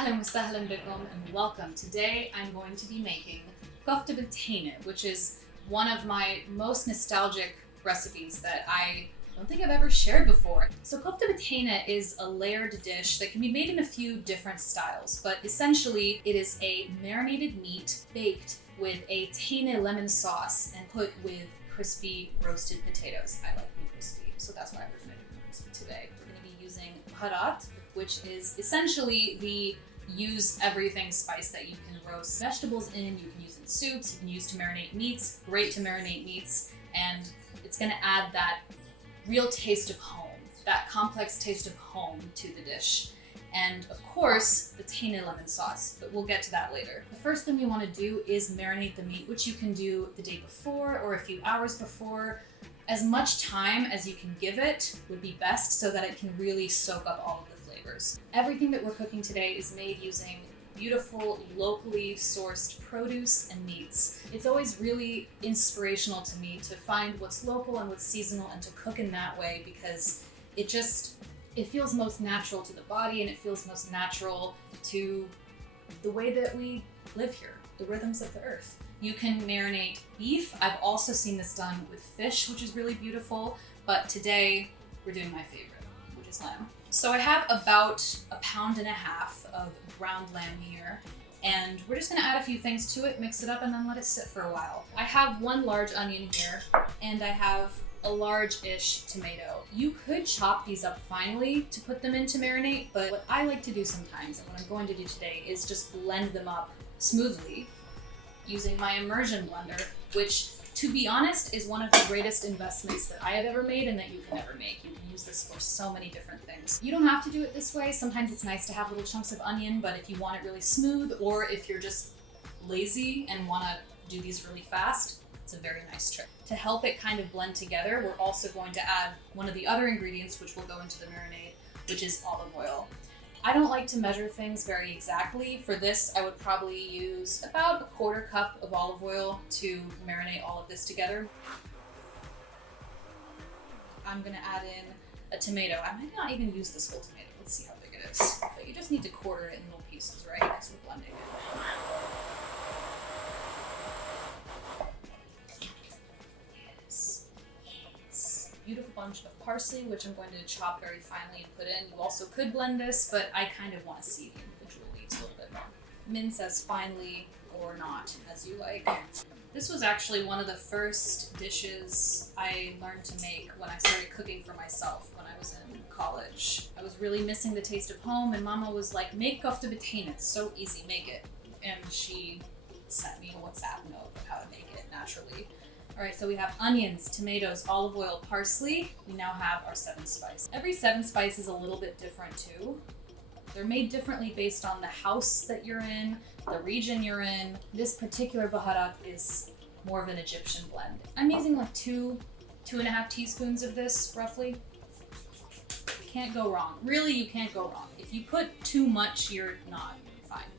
Ahlan wa sahlan bikum and welcome. Today I'm going to be making Kofta bil Tahini, which is one of my most nostalgic recipes that I don't think I've ever shared before. So Kofta bil Tahini is a layered dish that can be made in a few different styles, but essentially it is a marinated meat baked with a tahini lemon sauce and put with crispy roasted potatoes. I like them crispy, so that's why we're going to do crispy today. We're going to be using Baharat, which is essentially the use everything spice that you can roast vegetables in. You can use in soups, you can use to marinate meats, great to marinate meats, and it's going to add that real taste of home, that complex taste of home to the dish. And of course, the tahini lemon sauce, but we'll get to that later. The first thing we want to do is marinate the meat, which you can do the day before or a few hours before. As much time as you can give it would be best so that it can really soak up all of the flavors. Everything that we're cooking today is made using beautiful, locally sourced produce and meats. It's always really inspirational to me to find what's local and what's seasonal and to cook in that way because it feels most natural to the body and it feels most natural to the way that we live here, the rhythms of the earth. You can marinate beef. I've also seen this done with fish, which is really beautiful, but today we're doing my favorite, which is lamb. So I have about 1.5 pounds of ground lamb here, and we're just gonna add a few things to it, mix it up, and then let it sit for a while. I have 1 large onion here, and I have a large-ish tomato. You could chop these up finely to put them in to marinate, but what I like to do sometimes, and what I'm going to do today, is just blend them up smoothly using my immersion blender, which, to be honest, is one of the greatest investments that I have ever made and that you can ever make. You can use this for so many different things. You don't have to do it this way. Sometimes it's nice to have little chunks of onion, but if you want it really smooth, or if you're just lazy and want to do these really fast, it's a very nice trick. To help it kind of blend together, we're also going to add one of the other ingredients, which will go into the marinade, which is olive oil. I don't like to measure things very exactly. For this, I would probably use about 1/4 cup of olive oil to marinate all of this together. I'm gonna add in a tomato. I might not even use this whole tomato. Let's see how big it is. But you just need to quarter it in little pieces, right? Because we're blending it. Beautiful bunch of parsley, which I'm going to chop very finely and put in. You also could blend this, but I kind of want to see the individual leaves a little bit more. Mince as finely or not, as you like. This was actually one of the first dishes I learned to make when I started cooking for myself when I was in college. I was really missing the taste of home, and Mama was like, make kofta bil tahini, it's so easy, make it. And she sent me a WhatsApp note of how to make it naturally. All right, so we have onions, tomatoes, olive oil, parsley. We now have our 7 spice. Every 7 spice is a little bit different too. They're made differently based on the house that you're in, the region you're in. This particular Baharat is more of an Egyptian blend. I'm using like 2.5 teaspoons of this, roughly. Can't go wrong. Really, you can't go wrong. If you put too much, you're not fine.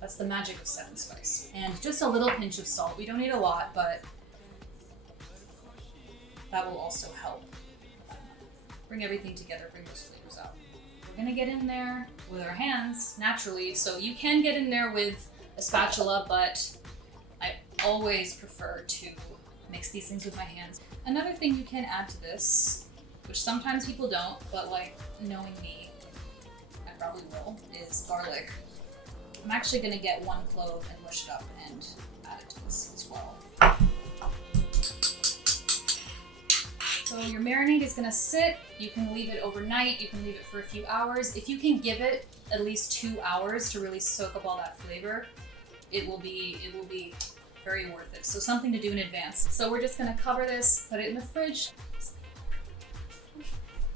That's the magic of 7 spice. And just a little pinch of salt. We don't need a lot, but that will also help bring everything together, bring those flavors out. We're gonna get in there with our hands, naturally, so you can get in there with a spatula, but I always prefer to mix these things with my hands. Another thing you can add to this, which sometimes people don't, but like knowing me, I probably will, is garlic. I'm actually gonna get 1 clove and mush it up and add it to this as well. So your marinade is gonna sit. You can leave it overnight. You can leave it for a few hours. If you can give it at least 2 hours to really soak up all that flavor, it will be very worth it. So something to do in advance. So we're just gonna cover this, put it in the fridge.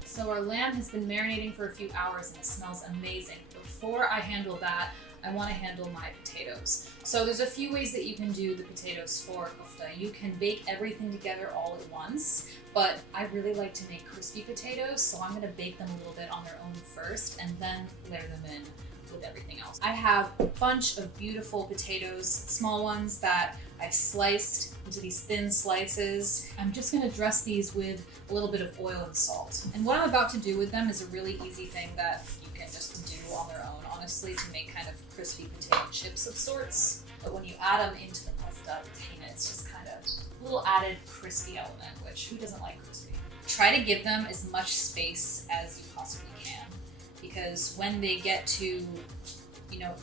So our lamb has been marinating for a few hours and it smells amazing. Before I handle that, I want to handle my potatoes. So there's a few ways that you can do the potatoes for kofta. You can bake everything together all at once, but I really like to make crispy potatoes, so I'm going to bake them a little bit on their own first and then layer them in with everything else. I have a bunch of beautiful potatoes, small ones that I've sliced into these thin slices. I'm just going to dress these with a little bit of oil and salt. And what I'm about to do with them is a really easy thing that you can just do on their own, honestly. mostly to make kind of crispy potato chips of sorts. But when you add them into the kofta bil tahini, it's just kind of a little added crispy element, which who doesn't like crispy? Try to give them as much space as you possibly can, because when they get to,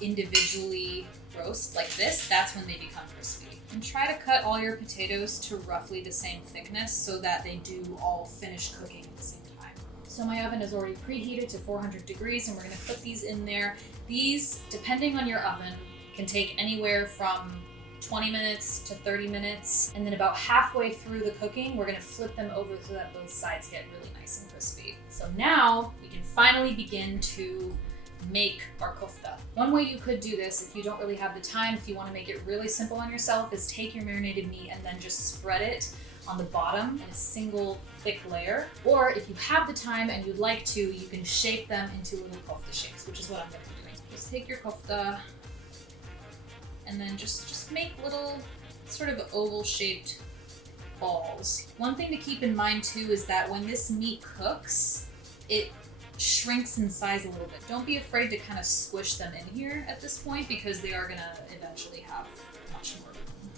individually roast like this, that's when they become crispy. And try to cut all your potatoes to roughly the same thickness so that they do all finish cooking at the same time. So my oven is already preheated to 400 degrees and we're gonna put these in there. These, depending on your oven, can take anywhere from 20 minutes to 30 minutes. And then about halfway through the cooking, we're gonna flip them over so that both sides get really nice and crispy. So now we can finally begin to make our kofta. One way you could do this, if you don't really have the time, if you want to make it really simple on yourself, is take your marinated meat and then just spread it on the bottom in a single thick layer. Or if you have the time and you'd like to, you can shape them into little kofta shapes, which is what I'm going to be doing. Just take your kofta and then just make little sort of oval shaped balls. One thing to keep in mind too is that when this meat cooks, it shrinks in size a little bit. Don't be afraid to kind of squish them in here at this point because they are gonna eventually have much more room.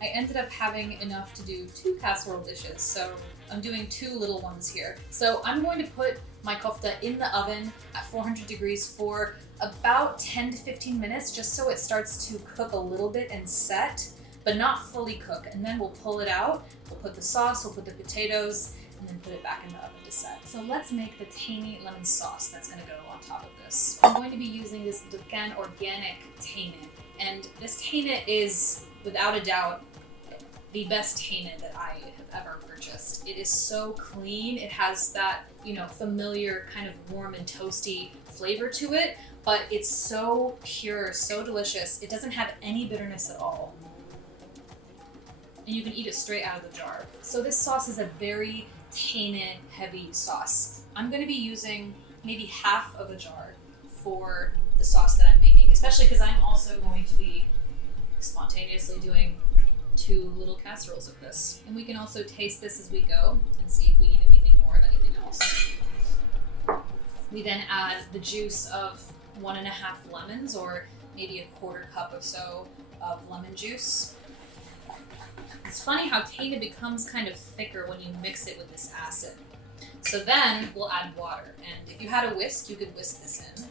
I ended up having enough to do 2 casserole dishes, so I'm doing 2 little ones here. So I'm going to put my kofta in the oven at 400 degrees for about 10 to 15 minutes, just so it starts to cook a little bit and set, but not fully cook. And then we'll pull it out, we'll put the sauce, we'll put the potatoes, and then put it back in the oven to set. So let's make the tahini lemon sauce that's gonna go on top of this. I'm going to be using this Dukkan organic tahini. And this tahini is, without a doubt, the best tahini that I have ever purchased. It is so clean. It has that, familiar kind of warm and toasty flavor to it, but it's so pure, so delicious. It doesn't have any bitterness at all. And you can eat it straight out of the jar. So this sauce is a very tahini heavy sauce. I'm going to be using maybe half of a jar for the sauce that I'm making, especially because I'm also going to be spontaneously doing 2 little casseroles of this. And we can also taste this as we go and see if we need anything more of anything else. We then add the juice of 1.5 lemons, or maybe a 1/4 cup or so of lemon juice. It's funny how tahini becomes kind of thicker when you mix it with this acid. So then we'll add water, and if you had a whisk, you could whisk this in.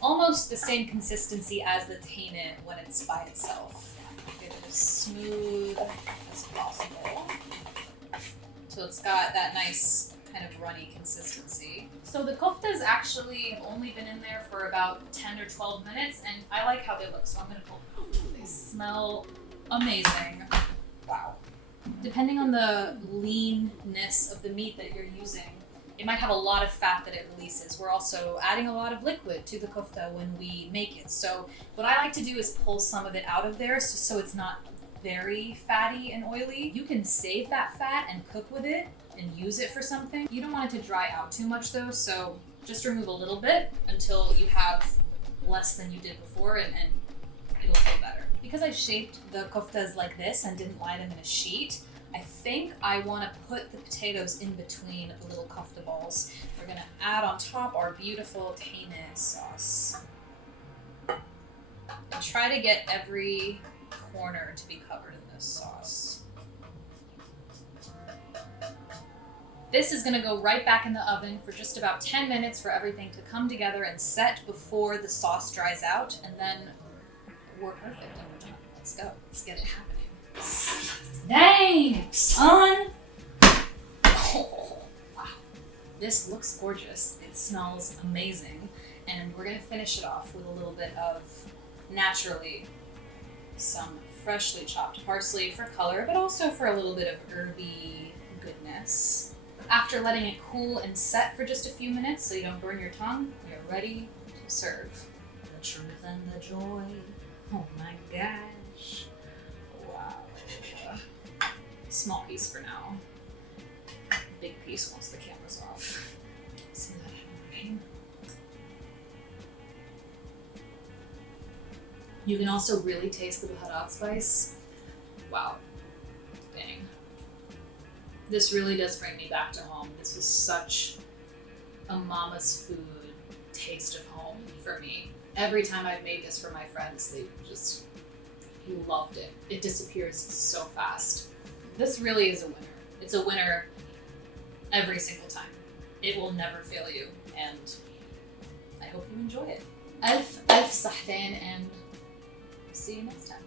Almost the same consistency as the tahini when it's by itself. Get it as smooth as possible. So it's got that nice kind of runny consistency. So the koftas actually have only been in there for about 10 or 12 minutes, and I like how they look, so I'm gonna pull them out. They smell amazing. Wow. Depending on the leanness of the meat that you're using, it might have a lot of fat that it releases. We're also adding a lot of liquid to the kofta when we make it. So what I like to do is pull some of it out of there so it's not very fatty and oily. You can save that fat and cook with it and use it for something. You don't want it to dry out too much though, so just remove a little bit until you have less than you did before, and it'll feel better. Because I shaped the koftas like this and didn't lie them in a sheet, I think I want to put the potatoes in between the little kofta balls. We're going to add on top our beautiful tahini sauce. And try to get every corner to be covered in this sauce. This is going to go right back in the oven for just about 10 minutes for everything to come together and set before the sauce dries out, and then we're perfect and we're done. Let's go. Let's get it happening. Dang, son! Oh, wow. This looks gorgeous. It smells amazing. And we're going to finish it off with a little bit of, naturally, some freshly chopped parsley for color, but also for a little bit of herby goodness. After letting it cool and set for just a few minutes so you don't burn your tongue, you're ready to serve. The truth and the joy. Oh my gosh. Wow. Small piece for now. Big piece once the camera's off. See that happening? You can also really taste the Baharat spice. Wow. Dang. This really does bring me back to home. This is such a mama's food taste of home for me. Every time I've made this for my friends, they just loved it. It disappears so fast. This really is a winner. It's a winner every single time. It will never fail you, and I hope you enjoy it. ألف صحتين, and see you next time.